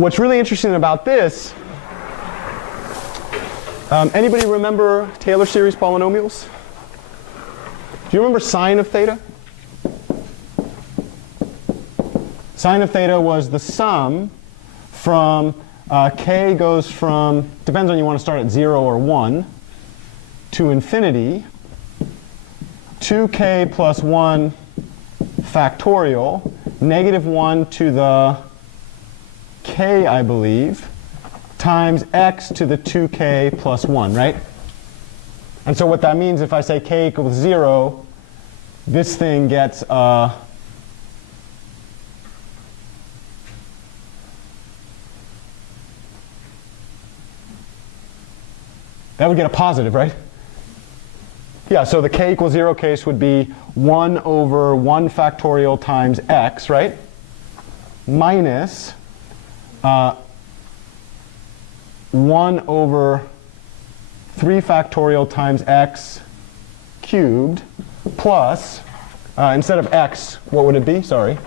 what's really interesting about this, anybody remember Taylor series polynomials? Do you remember sine of theta? Sine of theta was the sum from k goes from, depends on you want to start at 0 or 1, to infinity, 2k plus 1 factorial, negative 1 to the k, I believe, times x to the 2k plus 1, right? And so what that means, if I say k equals 0, this thing gets that would get a positive, right? Yeah, so the k equals 0 case would be 1 over 1 factorial times x, right? Minus 1 over 3 factorial times x cubed plus, instead of x, what would it be? Sorry.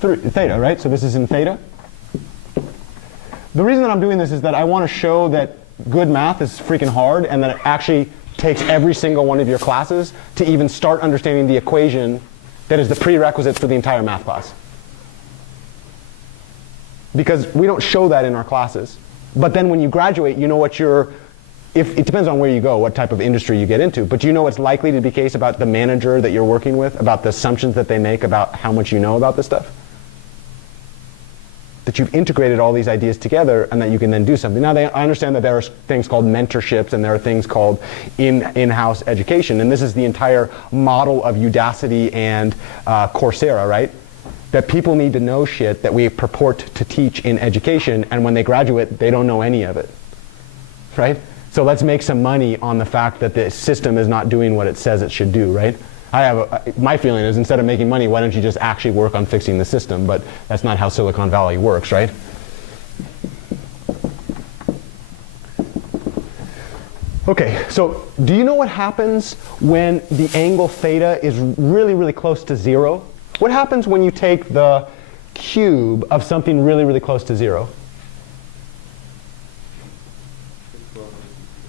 Theta, right? So this is in theta. The reason that I'm doing this is that I want to show that good math is freaking hard and that it actually takes every single one of your classes to even start understanding the equation that is the prerequisite for the entire math class. Because we don't show that in our classes. But then when you graduate, you know what it depends on where you go, what type of industry you get into, but you know what's likely to be the case about the manager that you're working with, about the assumptions that they make about how much you know about this stuff? That you've integrated all these ideas together and that you can then do something. Now, I understand that there are things called mentorships and there are things called in-house education, and this is the entire model of Udacity and Coursera, right? That people need to know shit that we purport to teach in education, and when they graduate, they don't know any of it, right? So let's make some money on the fact that the system is not doing what it says it should do, right? My feeling is, instead of making money, why don't you just actually work on fixing the system? But that's not how Silicon Valley works, right? Okay, so do you know what happens when the angle theta is really, really close to 0? What happens when you take the cube of something really, really close to 0?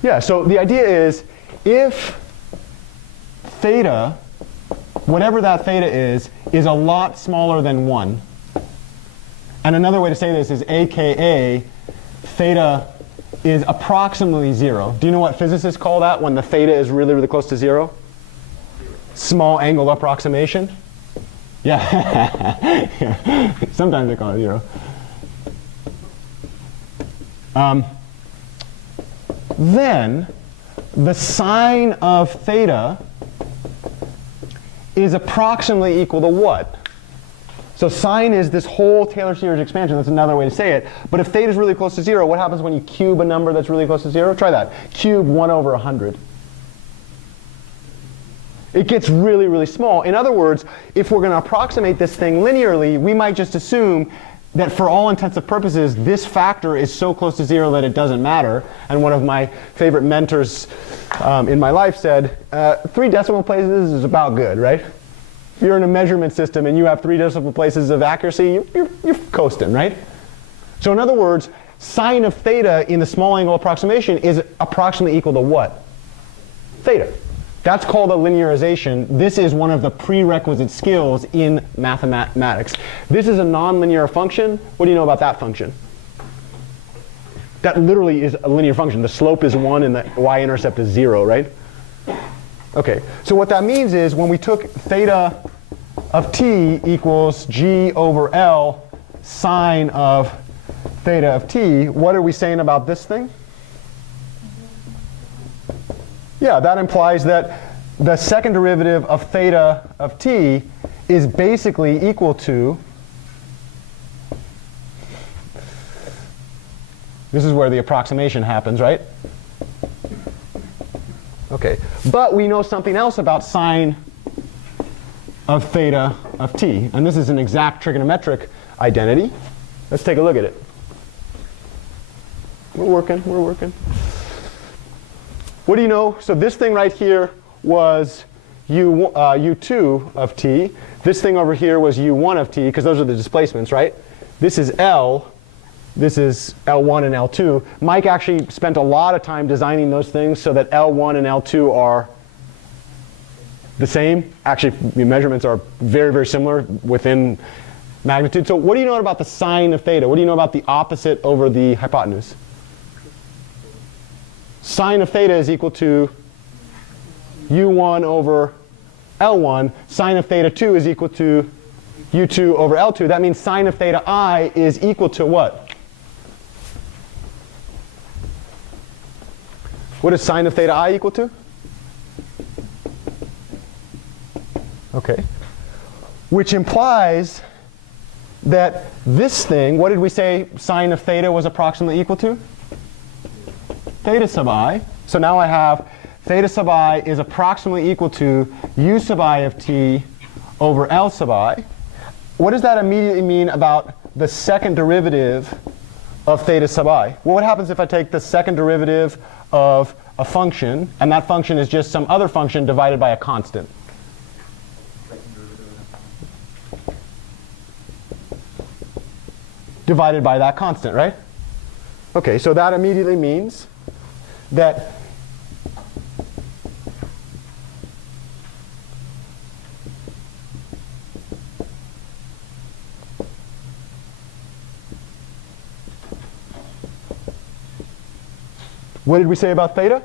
Yeah, so the idea is, if theta, whatever that theta is a lot smaller than 1. And another way to say this is AKA theta is approximately 0. Do you know what physicists call that when the theta is really, really close to 0? Small angle approximation? Yeah. Yeah. Sometimes they call it 0. Then the sine of theta is approximately equal to what? So sine is this whole Taylor series expansion. That's another way to say it. But if theta is really close to 0, what happens when you cube a number that's really close to 0? Try that. Cube 1 over 100. It gets really, really small. In other words, if we're going to approximate this thing linearly, we might just assume that for all intents and purposes, this factor is so close to 0 that it doesn't matter. And one of my favorite mentors in my life said, 3 decimal places is about good, right? If you're in a measurement system and you have 3 decimal places of accuracy, you're coasting, right? So in other words, sine of theta in the small angle approximation is approximately equal to what? Theta. That's called a linearization. This is one of the prerequisite skills in mathematics. This is a nonlinear function. What do you know about that function? That literally is a linear function. The slope is 1 and the y-intercept is 0, right? Okay, so what that means is when we took theta of t equals g over L sine of theta of t, what are we saying about this thing? Yeah, that implies that the second derivative of theta of t is basically equal to, this is where the approximation happens, right? Okay, but we know something else about sine of theta of t, and this is an exact trigonometric identity. Let's take a look at it. We're working. What do you know? So this thing right here was u2 of t. This thing over here was u1 of t, because those are the displacements, right? This is L. This is L1 and L2. Mike actually spent a lot of time designing those things so that L1 and L2 are the same. Actually, the measurements are very, very similar within magnitude. So what do you know about the sine of theta? What do you know about the opposite over the hypotenuse? Sine of theta is equal to u1 over L1. Sine of theta 2 is equal to u2 over L2. That means sine of theta I is equal to what? What is sine of theta I equal to? Okay. Which implies that this thing, what did we say sine of theta was approximately equal to? Theta sub I. So now I have theta sub I is approximately equal to u sub I of t over L sub I. What does that immediately mean about the second derivative of theta sub I? Well, what happens if I take the second derivative of a function, and that function is just some other function divided by a constant? Divided by that constant, right? Okay, so that immediately means that what did we say about theta?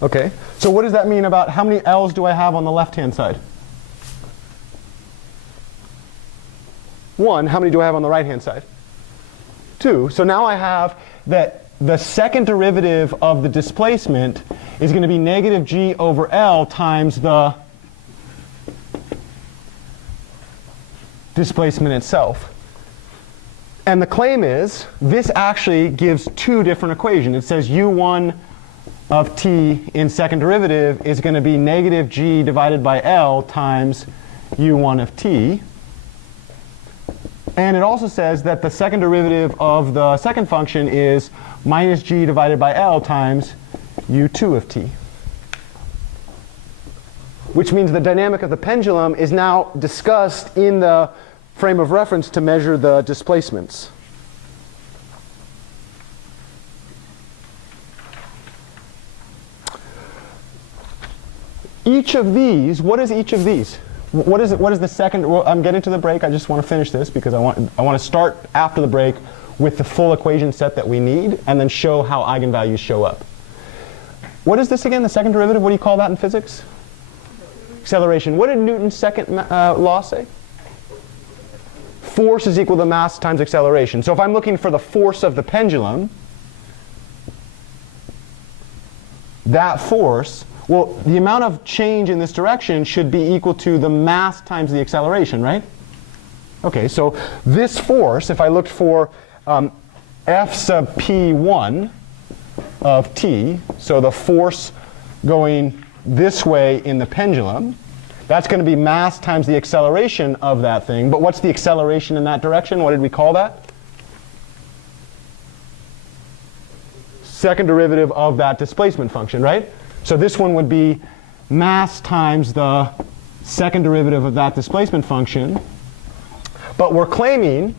Okay, so what does that mean about how many L's do I have on the left-hand side? 1. How many do I have on the right-hand side? 2. So now I have that the second derivative of the displacement is going to be negative g over L times the displacement itself. And the claim is this actually gives two different equations. It says u1 of t in second derivative is going to be negative g divided by L times u1 of t. And it also says that the second derivative of the second function is minus g divided by L times u2 of t. Which means the dynamic of the pendulum is now discussed in the frame of reference to measure the displacements. Each of these, what is each of these? What is the second? Well, I'm getting to the break. I just want to finish this because I want to start after the break with the full equation set that we need and then show how eigenvalues show up. What is this again? The second derivative? What do you call that in physics? Acceleration. What did Newton's second law say? Force is equal to mass times acceleration. So if I'm looking for the force of the pendulum, that force, well, the amount of change in this direction should be equal to the mass times the acceleration, right? Okay, so this force, if I looked for F sub P1 of t, so the force going this way in the pendulum, that's going to be mass times the acceleration of that thing. But what's the acceleration in that direction? What did we call that? Second derivative of that displacement function, right? So this one would be mass times the second derivative of that displacement function. But we're claiming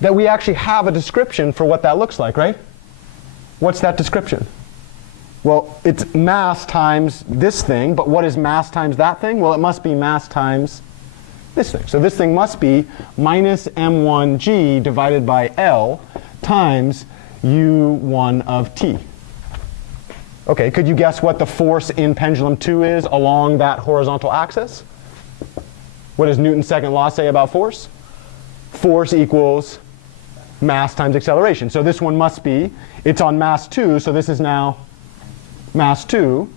that we actually have a description for what that looks like, right? What's that description? Well, it's mass times this thing, but what is mass times that thing? Well, it must be mass times this thing. So this thing must be minus m1g divided by L times u1 of t. Okay, could you guess what the force in pendulum 2 is along that horizontal axis? What does Newton's second law say about force? Force equals mass times acceleration. So this one must be, it's on mass 2, so this is now mass 2,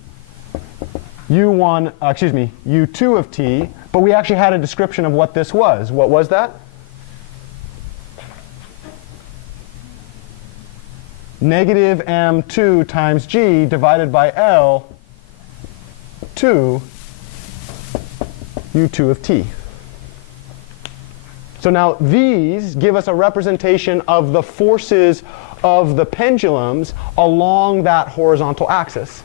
u2 of t, but we actually had a description of what this was. What was that? Negative m2 times g divided by L 2 u2 of t. So now these give us a representation of the forces of the pendulums along that horizontal axis.